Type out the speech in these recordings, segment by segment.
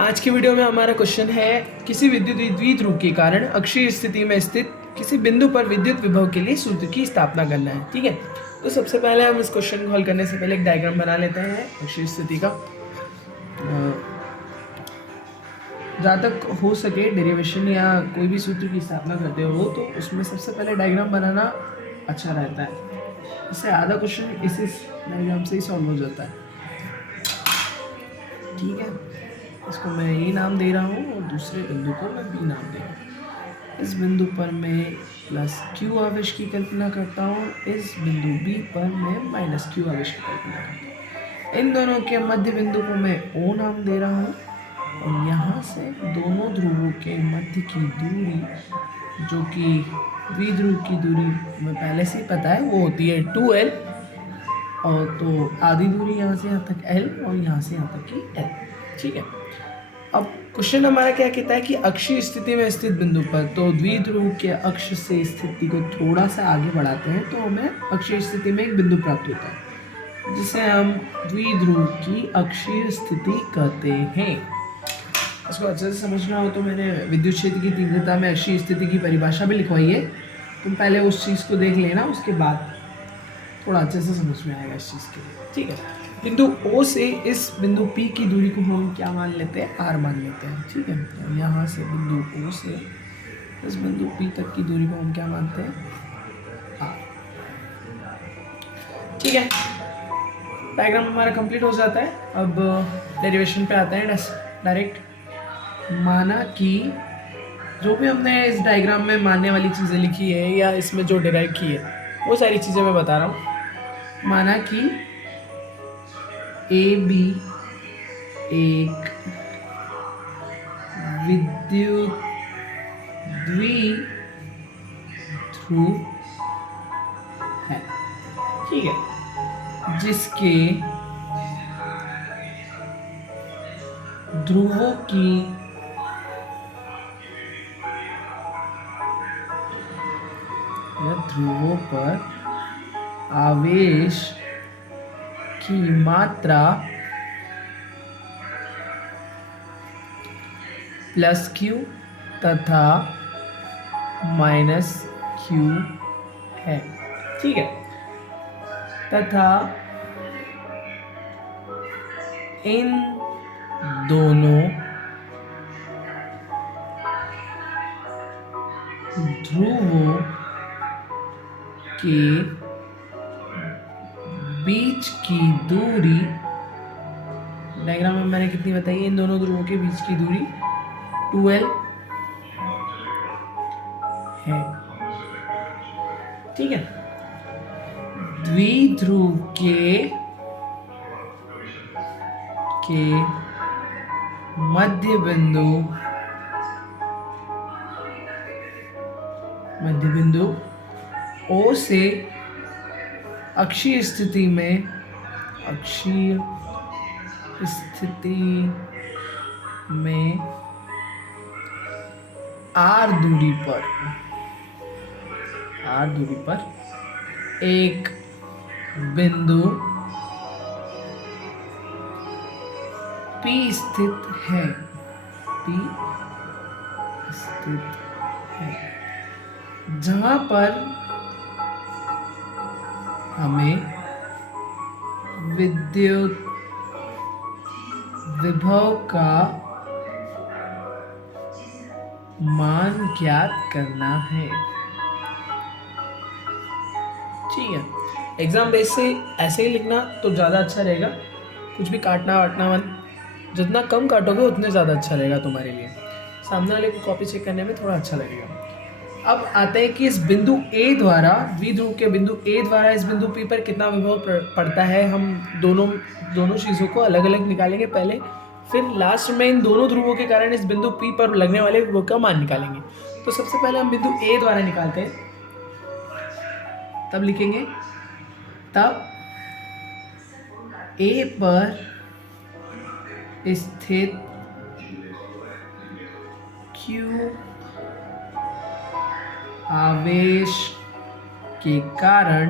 आज की वीडियो में हमारा क्वेश्चन है किसी विद्युत द्विध्रुव के कारण अक्षीय स्थिति में स्थित किसी बिंदु पर विद्युत विभव के लिए सूत्र की स्थापना करना है। ठीक है, तो सबसे पहले हम इस क्वेश्चन को हल करने से पहले एक डायग्राम बना लेते हैं अक्षीय स्थिति का। जहाँ तक हो सके डेरिवेशन या कोई भी सूत्र की स्थापना करते हो तो उसमें सबसे पहले डायग्राम बनाना अच्छा रहता है। इससे आधा क्वेश्चन इसी डायग्राम से ही सॉल्व हो जाता है। ठीक है, इसको मैं ए नाम दे रहा हूँ और दूसरे बिंदु को मैं बी नाम दे रहा हूँ। इस बिंदु पर मैं प्लस क्यू आवेश की कल्पना करता हूँ, इस बिंदु बी पर मैं माइनस क्यू आवेश की कल्पना करता हूँ। इन दोनों के मध्य बिंदु को मैं ओ नाम दे रहा हूँ और यहाँ से दोनों ध्रुवों के मध्य की दूरी, जो कि द्विध्रुव की दूरी में पहले से ही पता है वो होती है 2l, और तो आधी दूरी यहाँ से यहाँ तक l और यहाँ से यहाँ तक की l। ठीक है, अब क्वेश्चन हमारा क्या कहता है कि अक्षीय स्थिति में स्थित बिंदु पर, तो द्विध्रुव के अक्ष से स्थिति को थोड़ा सा आगे बढ़ाते हैं तो हमें अक्षीय स्थिति में एक बिंदु प्राप्त होता है जिसे हम द्विध्रुव की अक्षीय स्थिति कहते हैं। इसको अच्छे से समझना हो तो मैंने विद्युत क्षेत्र की तीव्रता में अक्षीय स्थिति की परिभाषा भी लिखवाई है, तुम पहले उस चीज़ को देख लेना, उसके बाद थोड़ा अच्छे से समझ में आएगा इस चीज़ के लिए। ठीक है, बिंदु O से इस बिंदु P की दूरी को हम क्या मान लेते हैं, R मान लेते हैं। ठीक है, तो यहाँ से बिंदु O से इस बिंदु P तक की दूरी को हम क्या मानते हैं, R। ठीक है, डायग्राम हमारा कंप्लीट हो जाता है। अब डेरिवेशन पे आते हैं डायरेक्ट। माना कि जो भी हमने इस डायग्राम में मानने वाली चीज़ें लिखी है या इसमें जो डिराइव की है वो सारी चीज़ें मैं बता रहा हूँ। माना कि ए बी एक विद्युत द्विध्रुव है। ठीक है, जिसके ध्रुवों की ध्रुवों पर आवेश की मात्रा प्लस क्यू तथा माइनस क्यू है। ठीक है, तथा इन दोनों ध्रुवों के बीच की दूरी, डायग्राम में मैंने कितनी बताई, इन दोनों ध्रुवों के बीच की दूरी 2l है। ठीक है, द्विध्रुव के मध्य बिंदु O से अक्षीय स्थिति में R दूरी पर एक बिंदु P स्थित है, जहां पर हमें विद्युत विभव का मान ज्ञात करना है। ठीक है, एग्जाम बेस से ऐसे ही लिखना तो ज़्यादा अच्छा रहेगा, कुछ भी काटना वाटना मत, जितना कम काटोगे उतने ज़्यादा अच्छा रहेगा तुम्हारे लिए, सामने वाले को कॉपी चेक करने में थोड़ा अच्छा लगेगा। अब आते हैं कि इस बिंदु A द्वारा, द्विध्रुव के बिंदु A द्वारा इस बिंदु P पर कितना विभव पड़ता है। हम दोनों चीज़ों को अलग अलग निकालेंगे पहले, फिर लास्ट में इन दोनों ध्रुवों के कारण इस बिंदु P पर लगने वाले विभव का मान निकालेंगे। तो सबसे पहले हम बिंदु A द्वारा निकालते हैं, तब लिखेंगे, तब A पर स्थित Q आवेश के कारण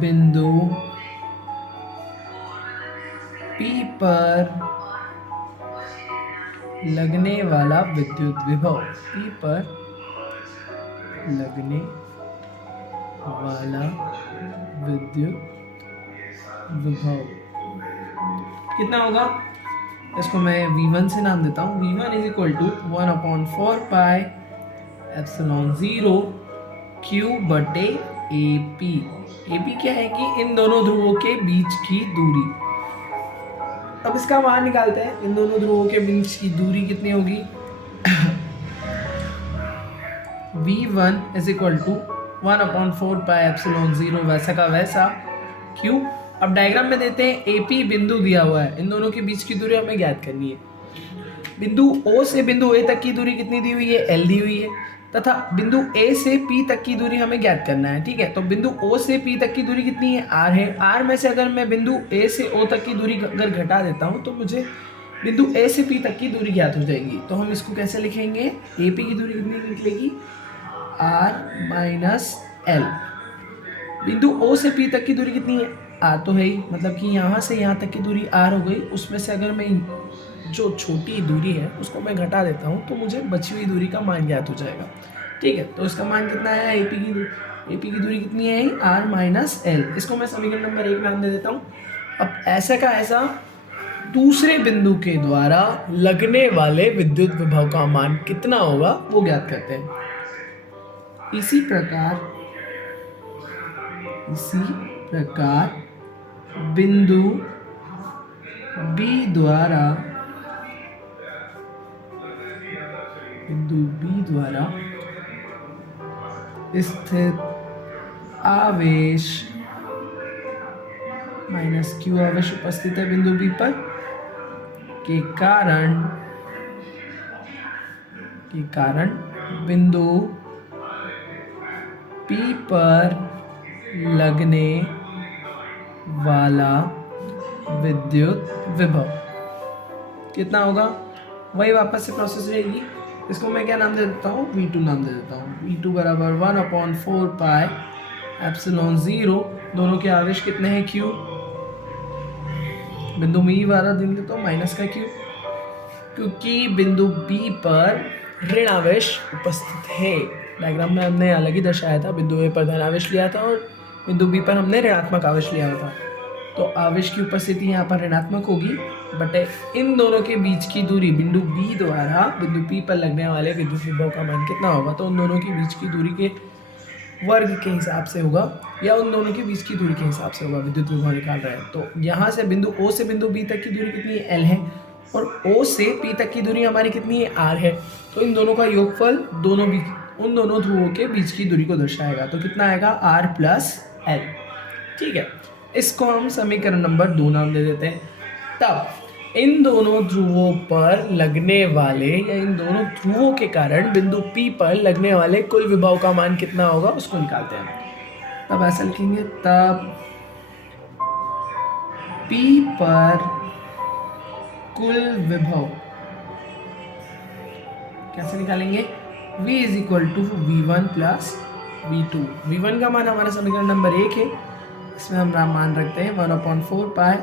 बिंदु P पर लगने वाला विद्युत विभव, P पर लगने वाला विद्युत विभव कितना होगा? इसको मैं V1 से नाम देता हूँ। V1 is equal to 1/4 pi epsilon 0 Q बटे AP। AP क्या है कि इन दोनों ध्रुवों के बीच की दूरी। अब इसका मान निकालते हैं। इन दोनों ध्रुवों के बीच की दूरी कितनी होगी? V1 is equal to 1/4 pi epsilon 0 वैसा का वैसा Q। अब डायग्राम में देते हैं AP बिंदु दिया हुआ है, इन दोनों के बीच की दूरी हमें ज्ञात करनी है। बिंदु O से बिंदु A तक की दूरी कितनी दी हुई है? L दी हुई है, तथा बिंदु A से P तक की दूरी हमें ज्ञात करना है। ठीक है, तो बिंदु O से P तक की दूरी कितनी है? R है। R में से अगर मैं बिंदु A से O तक की दूरी अगर घटा देता हूँ तो मुझे बिंदु A से P तक की दूरी ज्ञात हो जाएगी। तो हम इसको कैसे लिखेंगे? AP की दूरी कितनी निकलेगी? R minus L। बिंदु O से P तक की दूरी कितनी है? R तो है ही, मतलब कि यहाँ से यहाँ तक की दूरी R हो गई। उसमें से अगर मैं जो छोटी दूरी है उसको मैं घटा देता हूँ तो मुझे बची हुई दूरी का मान ज्ञात हो जाएगा। ठीक है, तो इसका मान कितना है? AP की दूरी कितनी है? R minus L। इसको मैं समीकरण नंबर 1 नाम दे देता हूँ। अब ऐसा का ऐसा दूसरे बिंदु के द्वारा लगने वाले विद्युत विभव का मान कितना होगा वो ज्ञात करते हैं। इसी प्रकार बिंदु B द्वारा स्थित आवेश माइनस Q आवेश उपस्थित है बिंदु B पर के कारण बिंदु P पर लगने वाला विद्युत विभव कितना होगा? वही वापस से प्रोसेस रहेगी। इसको मैं क्या नाम दे देता हूँ? V2 नाम दे देता हूँ। V2 बराबर 1/4 पाई एप्सिलॉन 0, दोनों के आवेश कितने हैं? Q। बिंदु B वाला दिन देता हूँ माइनस का Q, क्योंकि बिंदु B पर ऋण आवेश उपस्थित है। डायग्राम में हमने अलग ही दर्शाया था, बिंदु A पर धन आवेश लिया था और बिंदु B पर हमने ऋणात्मक आवेश लिया था। तो आवेश की उपस्थिति यहाँ पर ऋणात्मक होगी, बट इन दोनों के बीच की दूरी बिंदु B द्वारा बिंदु P पर लगने वाले विद्युत विभव का मान कितना होगा? तो उन दोनों के बीच की दूरी के वर्ग के हिसाब से होगा, या उन दोनों के बीच की दूरी के हिसाब से होगा। विद्युत विभव निकाल रहे हैं तो यहाँ से बिंदु O से बिंदु B तक की दूरी कितनी है? L है, और O से P तक की दूरी हमारी कितनी है? R है। तो इन दोनों का योगफल उन दोनों ध्रुवों के बीच की दूरी को दर्शाएगा। तो कितना आएगा? R plus L। ठीक है, इसको हम समीकरण नंबर 2 नाम दे देते हैं। तब इन दोनों ध्रुवों पर लगने वाले, या इन दोनों ध्रुवों के कारण बिंदु P पर लगने वाले कुल विभव का मान कितना होगा उसको निकालते हैं। तब ऐसा लिखेंगे, तब P पर कुल विभव कैसे निकालेंगे? V is equal to V1 plus V2। V1 का मान हमारा समीकरण नंबर 1 है, इसमें हम मान रखते हैं 1/4 पाई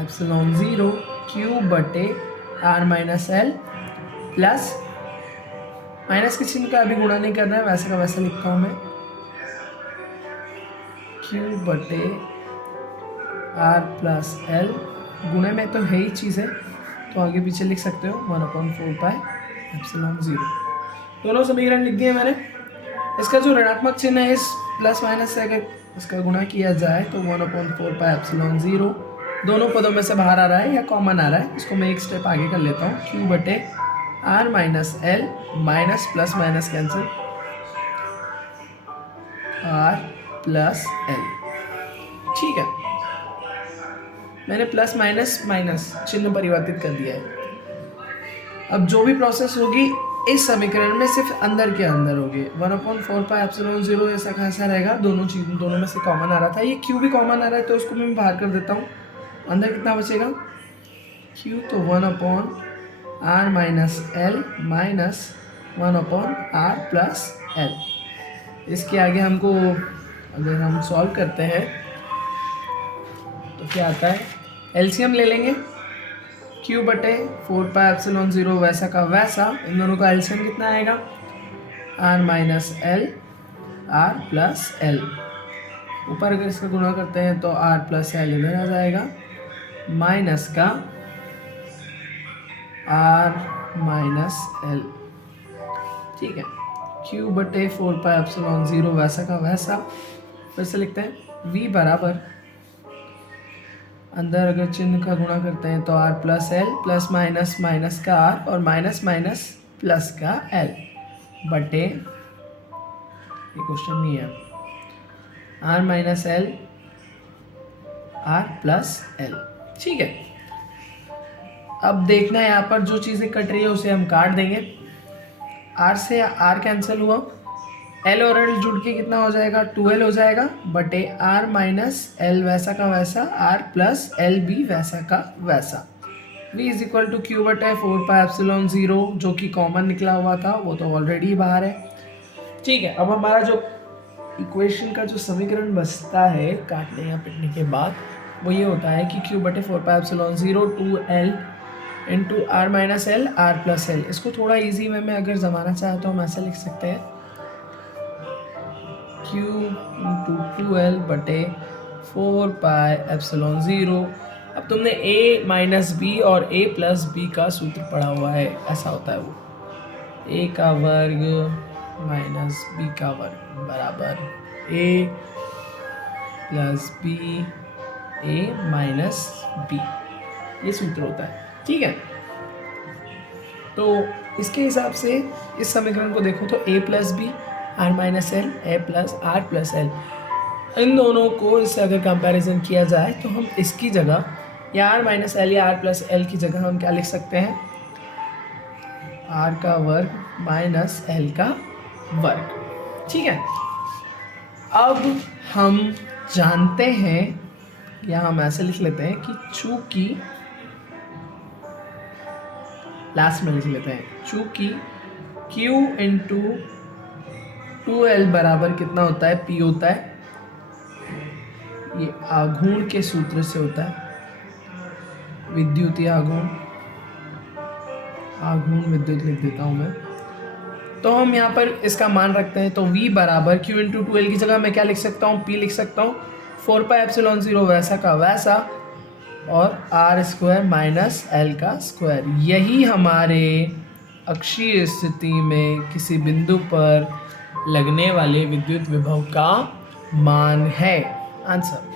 एप्सिलॉन 0 Q बटे R minus L plus minus के चिन्ह का अभी गुणा नहीं करना है, वैसे का वैसा लिखा हूँ मैं, Q बटे R प्लस L। गुणे में तो है ही चीज़ है तो आगे पीछे लिख सकते हो 1/4 पाई एप्सिलॉन 0। दोनों समीकरण लिख दिए मैंने। इसका जो ऋणात्मक चिन्ह है इस प्लस माइनस से अगर इसका गुणा किया जाए तो 1/4 पाई एप्सिलॉन 0 दोनों पदों में से बाहर आ रहा है या कॉमन आ रहा है। इसको मैं एक स्टेप आगे कर लेता हूँ, Q बटे R minus L, minus plus minus cancel, R plus L। ठीक है, मैंने प्लस माइनस माइनस चिन्ह परिवर्तित कर दिया है। अब जो भी प्रोसेस होगी इस समीकरण में सिर्फ अंदर के अंदर होगी। 1/4 पाई एप्सिलॉन 0 ऐसा कैसा रहेगा? दोनों में से कॉमन आ रहा था, ये Q भी कॉमन आ रहा है तो इसको मैं बाहर कर देता हूँ। अंदर कितना बचेगा? Q तो 1/R minus L minus 1/R plus L। इसके आगे हमको अगर हम सॉल्व करते हैं तो क्या आता है? एलसीएम ले लेंगे, Q बटे 4πε0 वैसा का वैसा, इन दोनों का एलसीएम कितना आएगा, R minus L R plus L. ऊपर अगर इसका गुणा करते हैं तो R प्लस एल इधर आ जाएगा, माइनस का R माइनस एल। ठीक है, Q बटे 4πε0 वैसा का वैसा। फिर से लिखते हैं V बराबर, अंदर अगर चिन्ह का गुणा करते हैं तो R plus L plus minus minus का R और माइनस माइनस प्लस का L बटे, ये क्वेश्चन नहीं है, R minus L R plus L. ठीक है, अब देखना है यहाँ पर जो चीज़ें कट रही है उसे हम काट देंगे। R से R कैंसिल हुआ, L और L जुड़ के कितना हो जाएगा, 2L हो जाएगा बटे R माइनस एल वैसा का वैसा, R प्लस एल भी वैसा का वैसा। V is equal to Q बटे 4πε0 जो कि कॉमन निकला हुआ था, वो तो ऑलरेडी बाहर है। ठीक है, अब हमारा जो इक्वेशन का जो समीकरण बचता है काटने या पिटने के बाद, वो ये होता है कि Q बटे 4πε0 2L into R minus L R plus L. इसको थोड़ा ईजी में अगर जमाना चाहे तो हम ऐसा लिख सकते हैं, Q इंटू 2L बटे 4πε0। अब तुमने A माइनस बी और A प्लस बी का सूत्र पढ़ा हुआ है, ऐसा होता है वो, A का वर्ग माइनस बी का वर्ग बराबर A plus B A minus B, ये सूत्र होता है। ठीक है, तो इसके हिसाब से इस समीकरण को देखो तो A plus B R minus L A plus R plus L, इन दोनों को इससे अगर कंपैरिजन किया जाए तो हम इसकी जगह या R माइनस एल या R प्लस एल की जगह हम क्या लिख सकते हैं, R का वर्ग माइनस एल का वर्ग। ठीक है, अब हम जानते हैं या हम ऐसे लिख लेते हैं कि चूंकि, लास्ट में लिख लेते हैं, चूंकि Q इंटू 2L बराबर कितना होता है, P होता है, ये आघूर्ण के सूत्र से होता है, विद्युतीय आघूर्ण, आघूर्ण विद्युत लिख देता हूँ मैं। तो हम यहाँ पर इसका मान रखते हैं, तो V बराबर Q इंटू 2L की जगह मैं क्या लिख सकता हूँ, P लिख सकता हूँ, 4πε0 वैसा का वैसा और R स्क्वायर माइनस एल का स्क्वायर। यही हमारे अक्षीय स्थिति में किसी बिंदु पर लगने वाले विद्युत विभव का मान है। आंसर